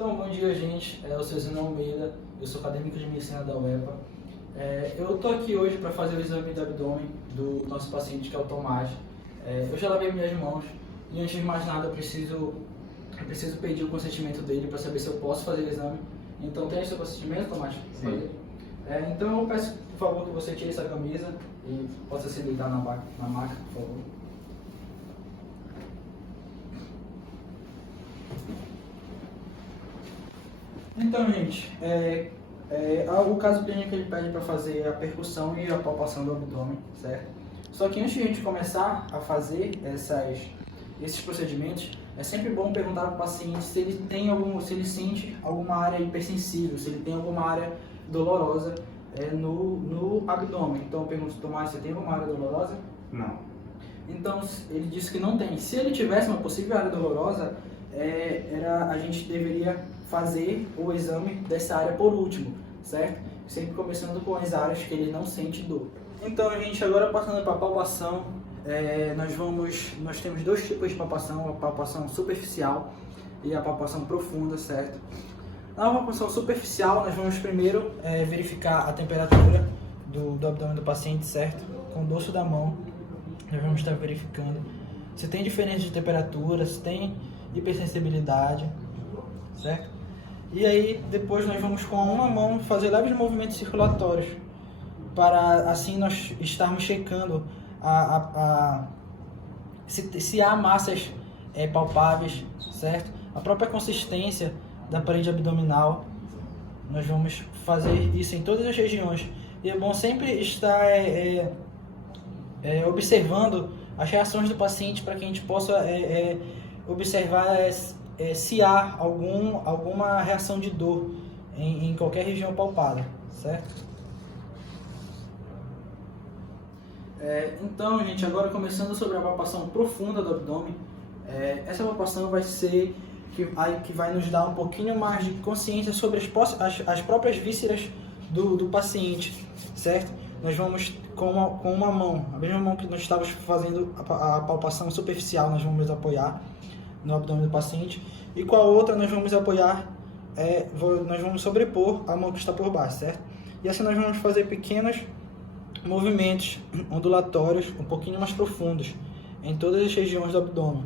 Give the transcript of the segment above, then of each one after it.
Então, bom dia, gente. Eu sou Zeno Almeida, eu sou acadêmico de medicina da UEPA. Eu estou aqui hoje para fazer o exame do abdômen do nosso paciente, que é o Tomás. Eu já lavei minhas mãos e, antes de mais nada, eu preciso pedir o consentimento dele para saber se eu posso fazer o exame. Então, tem o seu consentimento, Tomás? Sim. Então, eu peço, por favor, que você tire essa camisa e possa se deitar na maca, por favor. Então, gente, o caso clínico ele pede para fazer a percussão e a palpação do abdômen, certo? Só que antes de a gente começar a fazer esses procedimentos, é sempre bom perguntar para o paciente se ele sente alguma área hipersensível, se ele tem alguma área dolorosa no abdômen. Então eu pergunto, Tomás, você tem alguma área dolorosa? Não. Então ele disse que não tem. Se ele tivesse uma possível área dolorosa, a gente deveria fazer o exame dessa área por último, certo? Sempre começando com as áreas que ele não sente dor. Então, gente, agora passando para a palpação, nós temos dois tipos de palpação, a palpação superficial e a palpação profunda, certo? Na palpação superficial, nós vamos primeiro verificar a temperatura do abdômen do paciente, certo? Com o dorso da mão, nós vamos estar verificando se tem diferença de temperatura, se tem hipersensibilidade, certo? E aí, depois nós vamos com uma mão fazer leves movimentos circulatórios, para assim nós estarmos checando se há massas palpáveis, certo? A própria consistência da parede abdominal, nós vamos fazer isso em todas as regiões. E é bom sempre estar observando as reações do paciente para que a gente possa observar se há alguma reação de dor em qualquer região palpada, certo? Então, gente, agora começando sobre a palpação profunda do abdômen, essa palpação vai ser que vai nos dar um pouquinho mais de consciência sobre as próprias vísceras do paciente, certo? Nós vamos com uma mão, a mesma mão que nós estávamos fazendo a palpação superficial, nós vamos apoiar no abdômen do paciente, e com a outra nós vamos apoiar, nós vamos sobrepor a mão que está por baixo, certo? E assim nós vamos fazer pequenos movimentos ondulatórios um pouquinho mais profundos em todas as regiões do abdômen,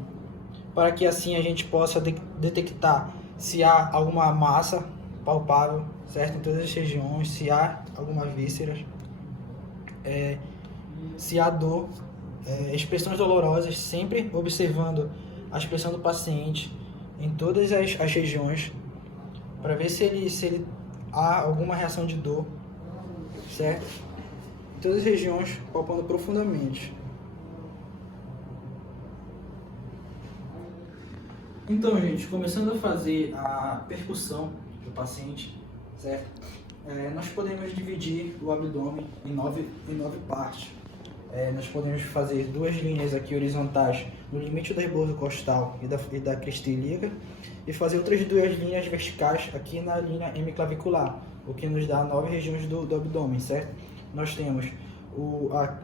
para que assim a gente possa detectar se há alguma massa palpável, certo? Em todas as regiões, se há algumas vísceras, se há dor, expressões dolorosas, sempre observando a expressão do paciente em todas as regiões, para ver se ele há alguma reação de dor, certo? Em todas as regiões, palpando profundamente. Então, gente, começando a fazer a percussão do paciente, certo? Nós podemos dividir o abdômen em nove partes. Nós podemos fazer duas linhas aqui horizontais no limite do rebozo costal e da crista ilíaca, e fazer outras duas linhas verticais aqui na linha hemiclavicular, o que nos dá 9 regiões do abdômen, certo? Nós temos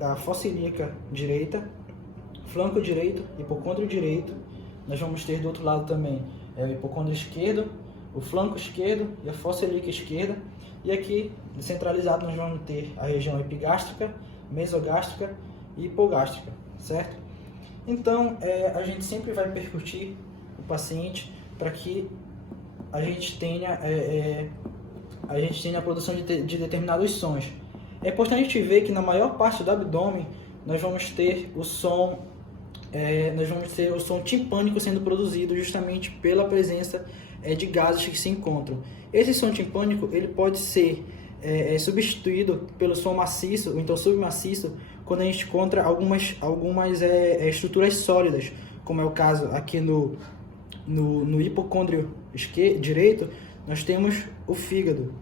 a fossa ilíaca direita, flanco direito, hipocôndrio direito. Nós vamos ter do outro lado também o hipocôndrio esquerdo, o flanco esquerdo e a fossa ilíaca esquerda. E aqui, centralizado, nós vamos ter a região epigástrica, mesogástrica e hipogástrica, certo? Então, a gente sempre vai percutir o paciente para que a gente tenha a produção de determinados sons. É importante ver que na maior parte do abdômen nós vamos ter o som timpânico sendo produzido justamente pela presença de gases que se encontram. Esse som timpânico ele pode ser substituído pelo som maciço ou então submaciço quando a gente encontra algumas estruturas sólidas, como é o caso aqui no hipocôndrio direito. Nós temos o fígado.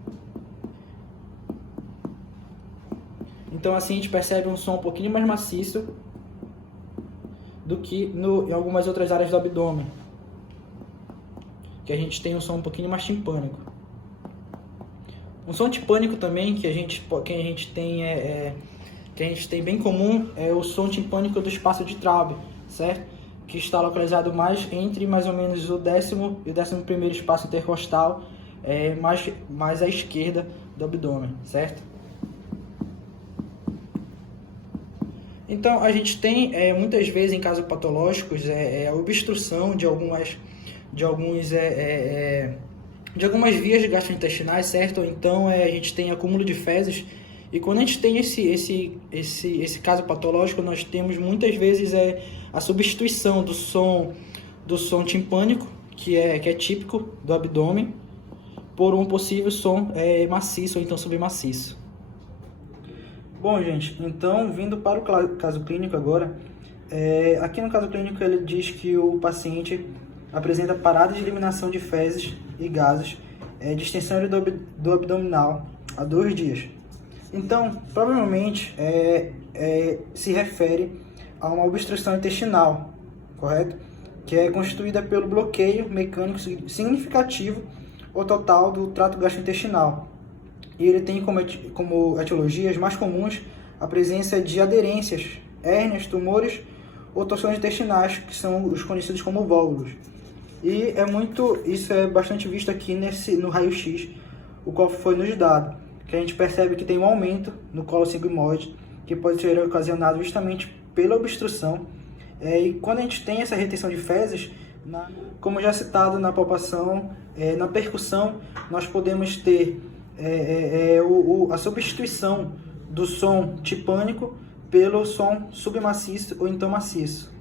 Então assim a gente percebe um som um pouquinho mais maciço do que em algumas outras áreas do abdômen, que a gente tem um som um pouquinho mais timpânico. Um som timpânico também que a gente tem bem comum é o som timpânico do espaço de Traube, certo? que está localizado entre mais ou menos o 10º e o 11º espaço intercostal, mais à esquerda do abdômen, certo? Então, a gente tem muitas vezes em casos patológicos a obstrução de algumas vias gastrointestinais, certo? Ou então a gente tem acúmulo de fezes. E quando a gente tem esse caso patológico, nós temos muitas vezes a substituição do som timpânico, que é típico do abdômen, por um possível som maciço ou então submaciço. Bom, gente, então vindo para o caso clínico agora, aqui no caso clínico ele diz que o paciente apresenta parada de eliminação de fezes e gases, distensão do abdominal há 2 dias. Então, provavelmente se refere a uma obstrução intestinal, correto? Que é constituída pelo bloqueio mecânico significativo ou total do trato gastrointestinal. E ele tem como etiologias mais comuns a presença de aderências, hérnias, tumores ou torções intestinais, que são os conhecidos como vólulos. E isso é bastante visto aqui no raio-x, o qual foi nos dado, que a gente percebe que tem um aumento no colo sigmoide, que pode ser ocasionado justamente pela obstrução. E quando a gente tem essa retenção de fezes, como já citado na palpação, na percussão, nós podemos ter a substituição do som timpânico pelo som submaciço ou então maciço.